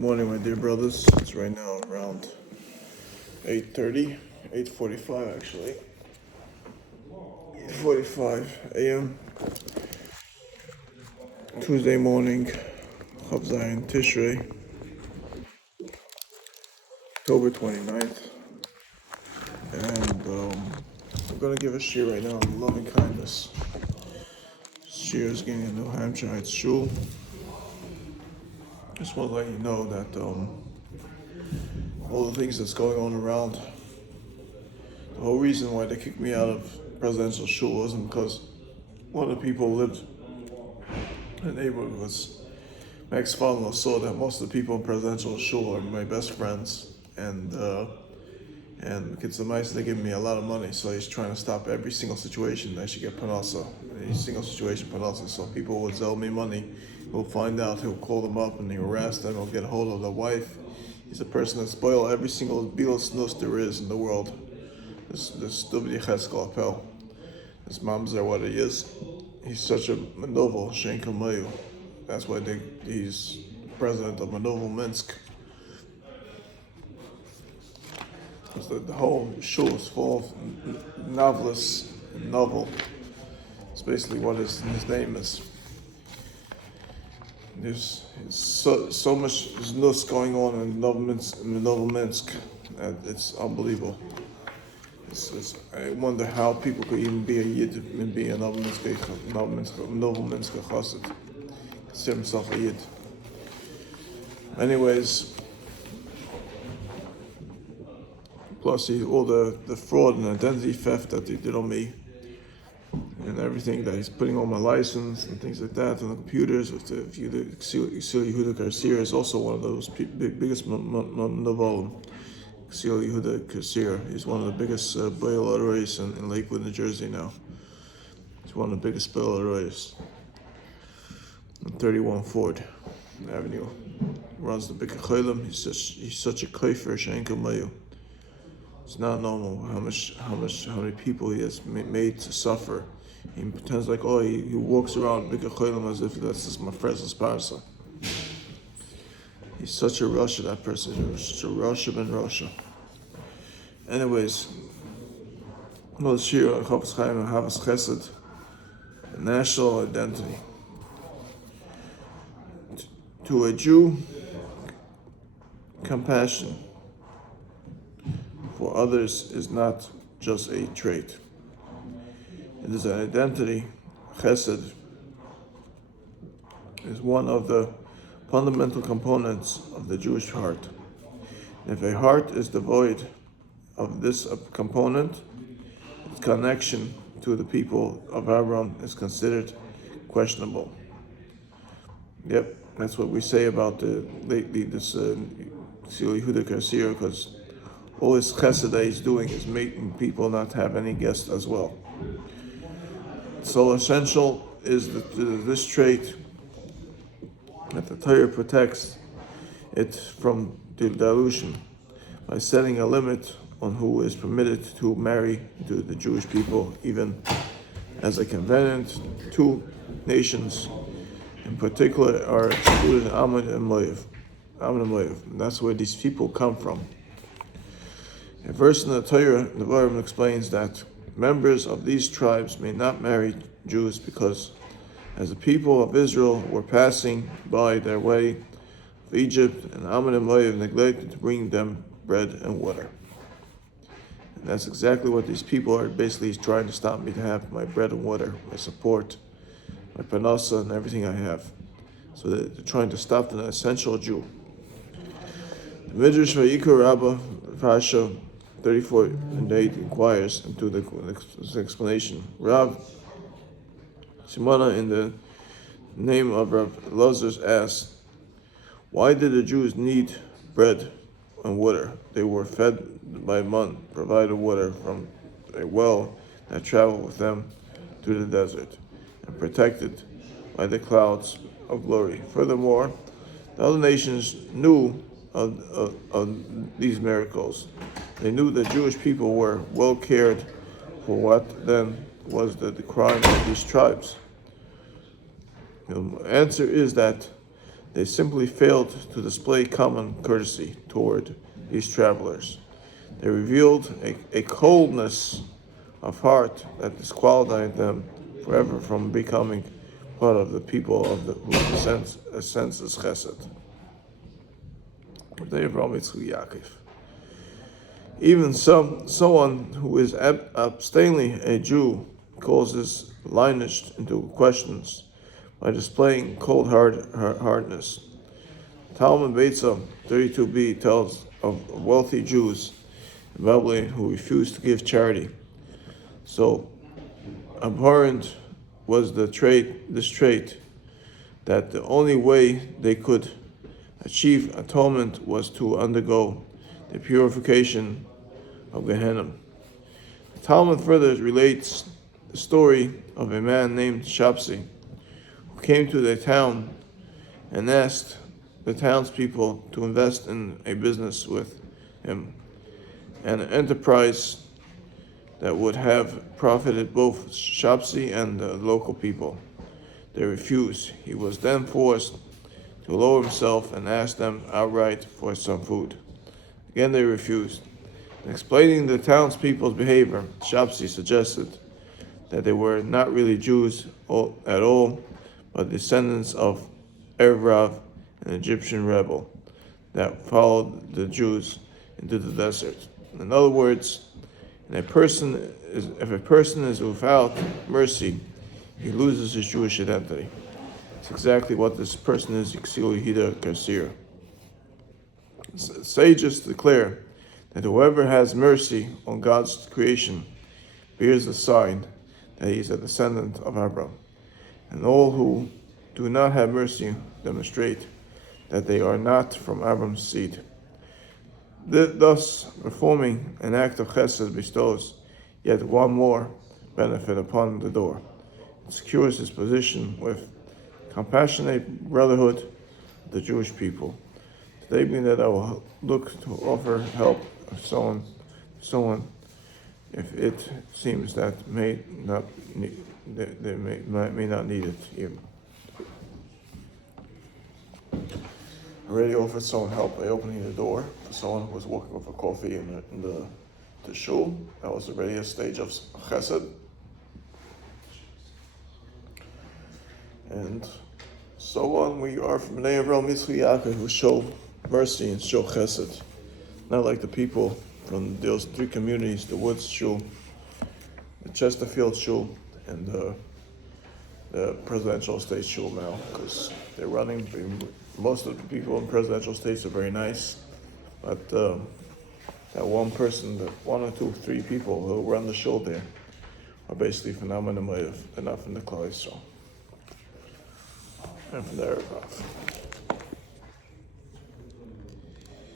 Morning, my dear brothers. It's right now around 8:30, 8:45 actually. 8:45 a.m. Tuesday morning, Tishri, October 29th. And I'm going to give a shiur right now on loving kindness. Shiur is getting in New Hampshire. It's shul. Just want to let you know that all the things that's going on around, the whole reason why they kicked me out of presidential shul wasn't because one of the people who lived in the neighborhood was my ex-father-in-law saw that most of the people in presidential shul are my best friends, and kids the mice, they give me a lot of money, so he's trying to stop every single situation that I should get panasa. Any single situation panasa. So people would sell me money, he'll find out, he'll call them up and he'll harass them, he'll get a hold of the wife. He's a person that spoiled every single bilas nus there is in the world. This Dubdi Cheskel Apel. His mom's are what he is. He's such a Manovel, Shenka Mayu. That's why he's president of Manovel Minsk. The whole shul is full of novelists and novel. It's basically what his name is. There's so much nus going on in Manovel Minsk that it's unbelievable. I wonder how people could even be a Yid and be a Novel Minsk Chassid. Consider himself a Yid. Anyways, plus all the fraud and identity theft that they did on me, and everything that he's putting on my license and things like that, and the computers. Ksili Yehuda Garcia is also one of those biggest novel. Ksili Yehuda Garcia. He's one of the biggest bail authorities in Lakewood, New Jersey now. He's one of the biggest bail authorities. On 31 Ford Avenue. Runs the big Chaylim. He's such a kaifer Shenka Mayu. It's not normal how many people he has made to suffer. He pretends like he walks around big Chaylim as if that's just my friend's parsa. He's such a Russia, that person. He's such a Russia ben Russia. Anyways, let's hear Chayim, Ahavat Chesed, national identity. To a Jew, compassion for others is not just a trait. It is an identity. Chesed is one of the fundamental components of the Jewish heart. If a heart is devoid of this component, its connection to the people of Abraham is considered questionable. Yep, that's what we say about this Ksili Yehuda Garcia, because all his chesed that he's doing is making people not have any guests as well. So essential is this trait that the Torah protects it from dilution by setting a limit on who is permitted to marry to the Jewish people, even as a covenant. Two nations in particular are excluded, Ammon and Moav. And that's where these people come from. A verse in the Torah, the Bible explains that members of these tribes may not marry Jews because as the people of Israel were passing by their way of Egypt, and Ammon and Moav neglected to bring them bread and water. And that's exactly what these people are. Basically, he's trying to stop me to have my bread and water, my support, my panasa, and everything I have. So they're trying to stop the essential Jew. The Midrash Vayikra Rabbah, Pasha 34 and 8 inquires into the explanation. Rav Simona, in the name of Rav Elazar, asks, why did the Jews need bread and water? They were fed by man, provided water from a well that traveled with them through the desert, and protected by the clouds of glory. Furthermore, the other nations knew of these miracles. They knew the Jewish people were well cared for. What then was the crime of these tribes? The answer is that They simply failed to display common courtesy toward these travelers. They revealed a coldness of heart that disqualified them forever from becoming part of the people of the whose sense is chesed. Even someone who is abstainingly a Jew calls his lineage into questions by displaying cold hardness. Talmud Beitzah 32b tells of wealthy Jews in Babylon who refused to give charity. So abhorrent was this trait, that the only way they could achieve atonement was to undergo the purification of Gehenna. The Talmud further relates the story of a man named Shapsi who came to the town and asked the townspeople to invest in a business with him, an enterprise that would have profited both Shapsi and the local people. They refused. He was then forced to lower himself and ask them outright for some food. Again, they refused. In explaining the townspeople's behavior, Shapsi suggested that they were not really Jews at all, but descendants of Rav, an Egyptian rebel that followed the Jews into the desert. In other words, if a person is without mercy, he loses his Jewish identity. It's exactly what this person is, Yixil Yehida Kasir. Sages declare that whoever has mercy on God's creation bears the sign that he is a descendant of Abraham, and all who do not have mercy demonstrate that they are not from Abraham's seed. Thus, performing an act of chesed bestows yet one more benefit upon the door. It secures his position with compassionate brotherhood of the Jewish people. Today, being that I will look to offer help of someone if it seems that may not need it even. I already offered someone help by opening the door for someone who was walking with a coffee in the shul. That was already a stage of chesed. And so on, we are from Bnei Avraham Yitzchak Yaakov who show mercy and show chesed. Not like the people from those three communities, the Woods Shul, the Chesterfield Shul, and the Presidential Estates Shul now, because they're running. Most of the people in Presidential Estates are very nice, but that one person, that one or two, three people who run the shul there are basically phenomenal. They're not from the Klal Yisrael and from the Arab.